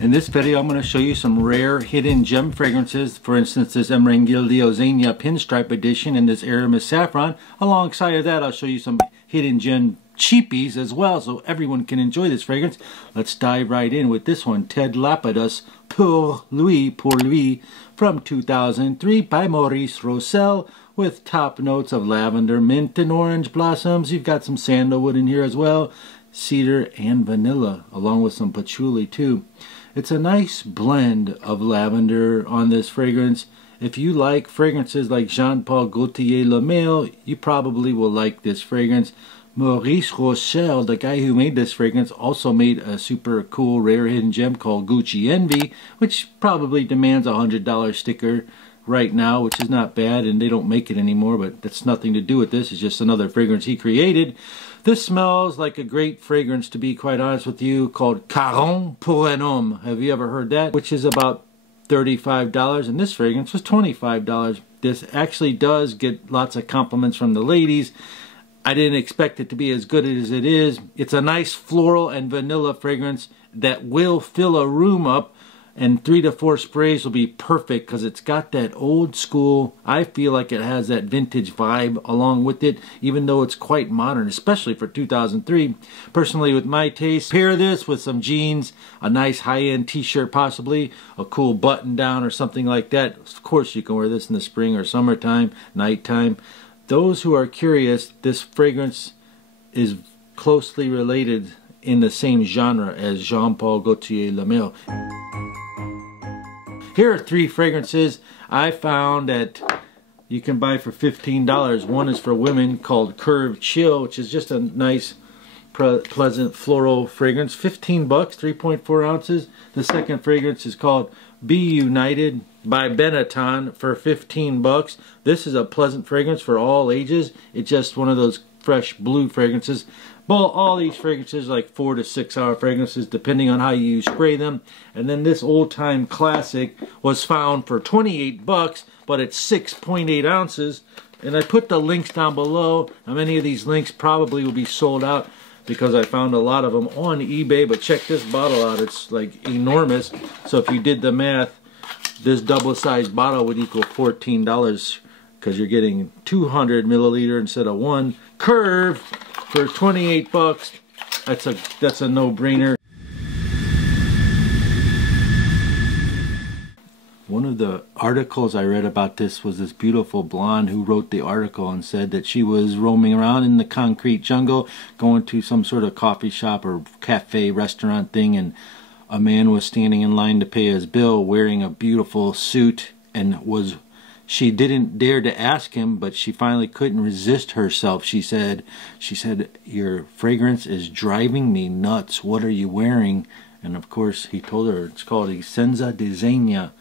In this video, I'm going to show you some rare hidden gem fragrances. For instance, this Emerengildioxenia Pinstripe Edition and this Aramis Saffron. Alongside of that, I'll show you some hidden gem cheapies as well, so everyone can enjoy this fragrance. Let's dive right in with this one, Ted Lapidus Pour Lui, from 2003 by Maurice Rossel, with top notes of lavender, mint, and orange blossoms. You've got some sandalwood in here as well, cedar and vanilla, along with some patchouli too. It's a nice blend of lavender on this fragrance. If you like fragrances like Jean-Paul Gaultier Le Male, you probably will like this fragrance. Maurice Rossel, the guy who made this fragrance, also made a super cool rare hidden gem called Gucci Envy, which probably demands a $100 sticker right now, which is not bad, and they don't make it anymore, but that's nothing to do with this. It's just another fragrance he created. This smells like a great fragrance, to be quite honest with you, called Caron pour un homme. Have you ever heard that? Which is about $35, and this fragrance was $25. This actually does get lots of compliments from the ladies. I didn't expect it to be as good as it is. It's a nice floral and vanilla fragrance that will fill a room up, and 3 to 4 sprays will be perfect because it's got that old school, I feel like it has that vintage vibe along with it, even though it's quite modern, especially for 2003. Personally, with my taste, pair this with some jeans, a nice high-end t-shirt possibly, a cool button down or something like that. Of course, you can wear this in the spring or summertime, nighttime. Those who are curious, this fragrance is closely related in the same genre as Jean-Paul Gaultier Le Male. Here are 3 fragrances I found that you can buy for $15. One is for women called Curve Chill, which is just a nice, pleasant floral fragrance. 15 bucks, 3.4 ounces. The second fragrance is called Be United by Benetton for 15 bucks. This is a pleasant fragrance for all ages. It's just one of those fresh blue fragrances. Well, all these fragrances are like 4 to 6 hour fragrances depending on how you spray them. And then this old time classic was found for 28 bucks, but it's 6.8 ounces. And I put the links down below. Now, many of these links probably will be sold out because I found a lot of them on eBay, but check this bottle out. It's like enormous. So if you did the math, this double-sized bottle would equal $14 because you're getting 200 milliliter instead of 1. Curve for 28 bucks. That's a no-brainer. One of the articles I read about this was this beautiful blonde who wrote the article and said that she was roaming around in the concrete jungle, going to some sort of coffee shop or cafe restaurant thing, and a man was standing in line to pay his bill wearing a beautiful suit, and she didn't dare to ask him, but she finally couldn't resist herself. She said, "Your fragrance is driving me nuts. What are you wearing?" And of course he told her it's called Essenza di Zegna.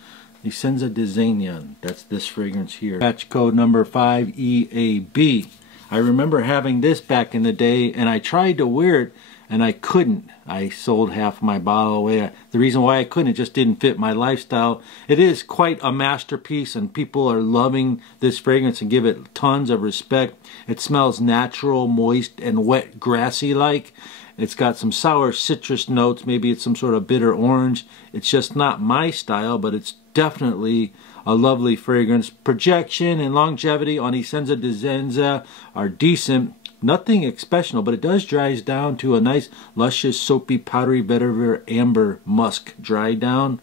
Essenza di Zegna. That's this fragrance here. Patch code number 5EAB. I remember having this back in the day, and I tried to wear it and I couldn't. I sold half my bottle away. The reason why I couldn't, it just didn't fit my lifestyle. It is quite a masterpiece, and people are loving this fragrance and give it tons of respect. It smells natural, moist, and wet, grassy-like. It's got some sour citrus notes. Maybe it's some sort of bitter orange. It's just not my style, but it's definitely a lovely fragrance. Projection and longevity on Essenza di Zegna are decent. Nothing exceptional, but it does dries down to a nice, luscious, soapy, powdery, vetiver, amber musk dry down.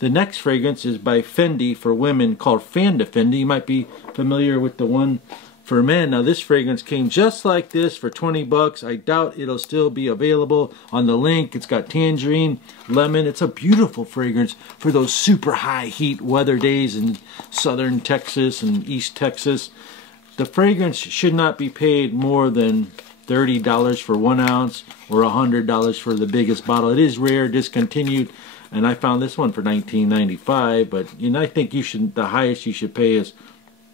The next fragrance is by Fendi for women called Fan de Fendi. You might be familiar with the one for men. Now, this fragrance came just like this for 20 bucks. I doubt it'll still be available on the link. It's got tangerine, lemon. It's a beautiful fragrance for those super high heat weather days in southern Texas and East Texas. The fragrance should not be paid more than $30 for 1 ounce or $100 for the biggest bottle. It is rare, discontinued, and I found this one for $19.95. But I think the highest you should pay is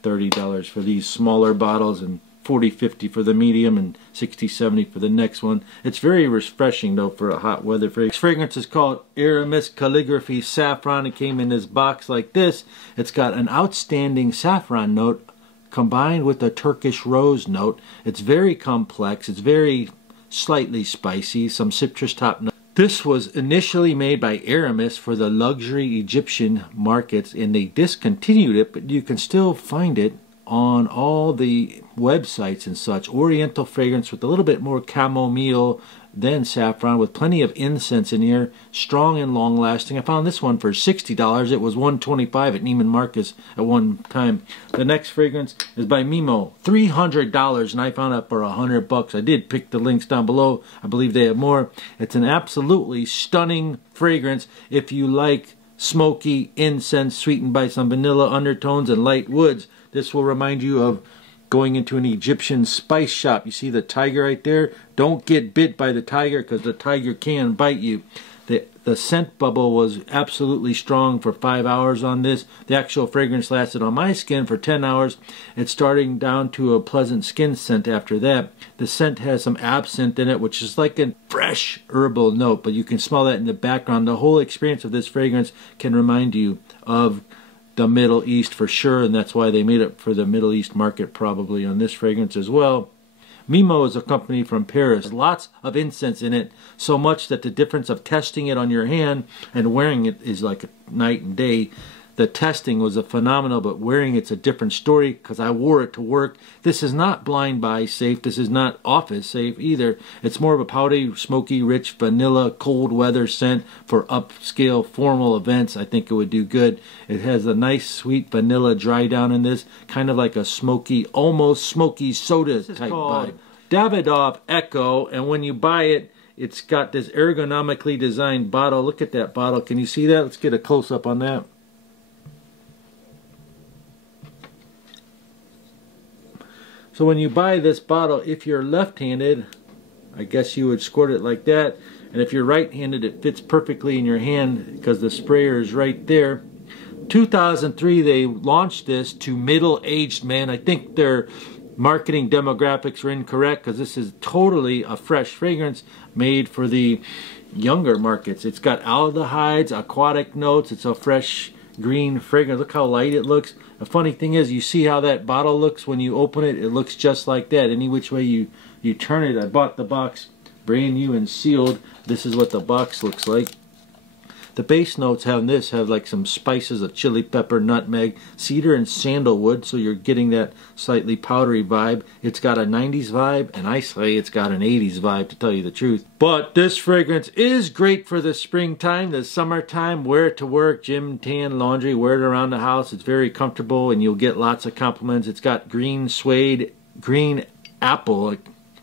$30 for these smaller bottles, and $40-50 for the medium, and $60-70 for the next one. It's very refreshing though for a hot weather fragrance. This fragrance is called Aramis Calligraphy Saffron. It came in this box like this. It's got an outstanding saffron note combined with a Turkish rose note. It's very complex. It's very slightly spicy. Some citrus top notes. This was initially made by Aramis for the luxury Egyptian markets, and they discontinued it, but you can still find it on all the websites and such. Oriental fragrance with a little bit more chamomile than saffron, with plenty of incense in here, strong and long lasting. I found this one for $60. It was $125 at Neiman Marcus at one time. The next fragrance is by MEMO, $300, and I found it for $100. I did pick the links down below. I believe they have more. It's an absolutely stunning fragrance if you like smoky incense sweetened by some vanilla undertones and light woods. This will remind you of going into an Egyptian spice shop. You see the tiger right there? Don't get bit by the tiger, because the tiger can bite you. The scent bubble was absolutely strong for 5 hours on this. The actual fragrance lasted on my skin for 10 hours. It's starting down to a pleasant skin scent after that. The scent has some absinthe in it, which is like a fresh herbal note, but you can smell that in the background. The whole experience of this fragrance can remind you of the Middle East for sure, and that's why they made it for the Middle East market probably on this fragrance as well. MEMO is a company from Paris. Lots of incense in it, so much that the difference of testing it on your hand and wearing it is like a night and day. The testing was a phenomenal, but wearing it's a different story, because I wore it to work. This is not blind buy safe. This is not office safe either. It's more of a pouty, smoky, rich vanilla, cold weather scent for upscale formal events. I think it would do good. It has a nice sweet vanilla dry down in this, kind of like a smoky, almost smoky soda type vibe. Davidoff Echo, and when you buy it, it's got this ergonomically designed bottle. Look at that bottle. Can you see that? Let's get a close-up on that. So when you buy this bottle, if you're left-handed, I guess you would squirt it like that. And if you're right-handed, it fits perfectly in your hand because the sprayer is right there. 2003, they launched this to middle-aged men. I think their marketing demographics were incorrect, because this is totally a fresh fragrance made for the younger markets. It's got aldehydes, aquatic notes. It's a fresh green fragrance. Look how light it looks. The funny thing is, you see how that bottle looks when you open it? It looks just like that. Any which way you turn it. I bought the box brand new and sealed. This is what the box looks like. The base notes have like some spices of chili pepper, nutmeg, cedar, and sandalwood, so you're getting that slightly powdery vibe. It's got a 90s vibe, and I say it's got an 80s vibe, to tell you the truth. But this fragrance is great for the springtime, the summertime. Wear it to work, gym, tan, laundry, wear it around the house. It's very comfortable, and you'll get lots of compliments. It's got green suede, green apple.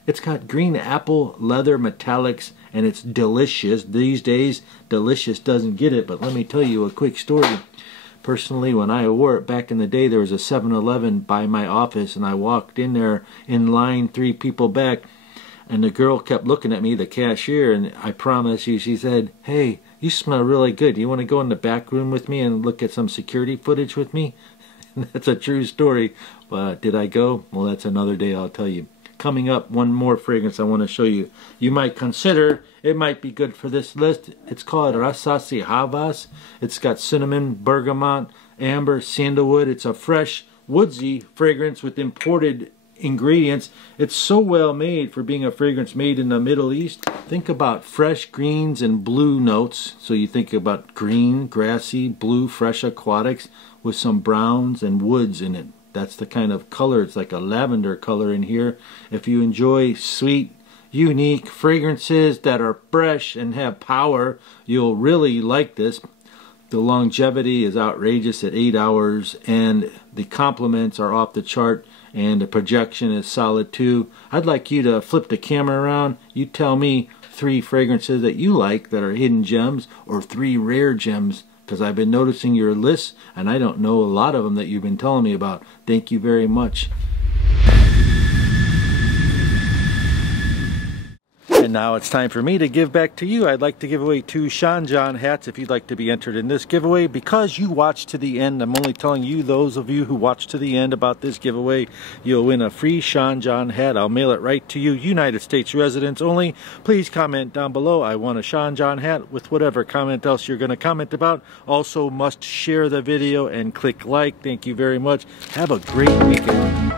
It's got green apple leather metallics, and it's delicious. These days, delicious doesn't get it, but let me tell you a quick story. Personally, when I wore it back in the day, there was a 7-Eleven by my office, and I walked in there in line 3 people back, and the girl kept looking at me, the cashier, and I promise you, she said, "Hey, you smell really good. Do you want to go in the back room with me and look at some security footage with me?" That's a true story. But did I go? Well, that's another day, I'll tell you. Coming up, one more fragrance I want to show you. You might consider it might be good for this list. It's called Rasasi HAWAS. It's got cinnamon, bergamot, amber, sandalwood. It's a fresh, woodsy fragrance with imported ingredients. It's so well made for being a fragrance made in the Middle East. Think about fresh greens and blue notes. So you think about green, grassy, blue, fresh aquatics with some browns and woods in it. That's the kind of color. It's like a lavender color in here. If you enjoy sweet, unique fragrances that are fresh and have power, you'll really like this. The longevity is outrageous at 8 hours, and the compliments are off the chart, and the projection is solid too. I'd like you to flip the camera around. You tell me 3 fragrances that you like that are hidden gems, or 3 rare gems, because I've been noticing your lists, and I don't know a lot of them that you've been telling me about. Thank you very much. And now it's time for me to give back to you. I'd like to give away 2 Sean John hats if you'd like to be entered in this giveaway. Because you watched to the end, I'm only telling you, those of you who watched to the end about this giveaway, you'll win a free Sean John hat. I'll mail it right to you, United States residents only. Please comment down below, "I want a Sean John hat," with whatever comment else you're going to comment about. Also must share the video and click like. Thank you very much. Have a great weekend.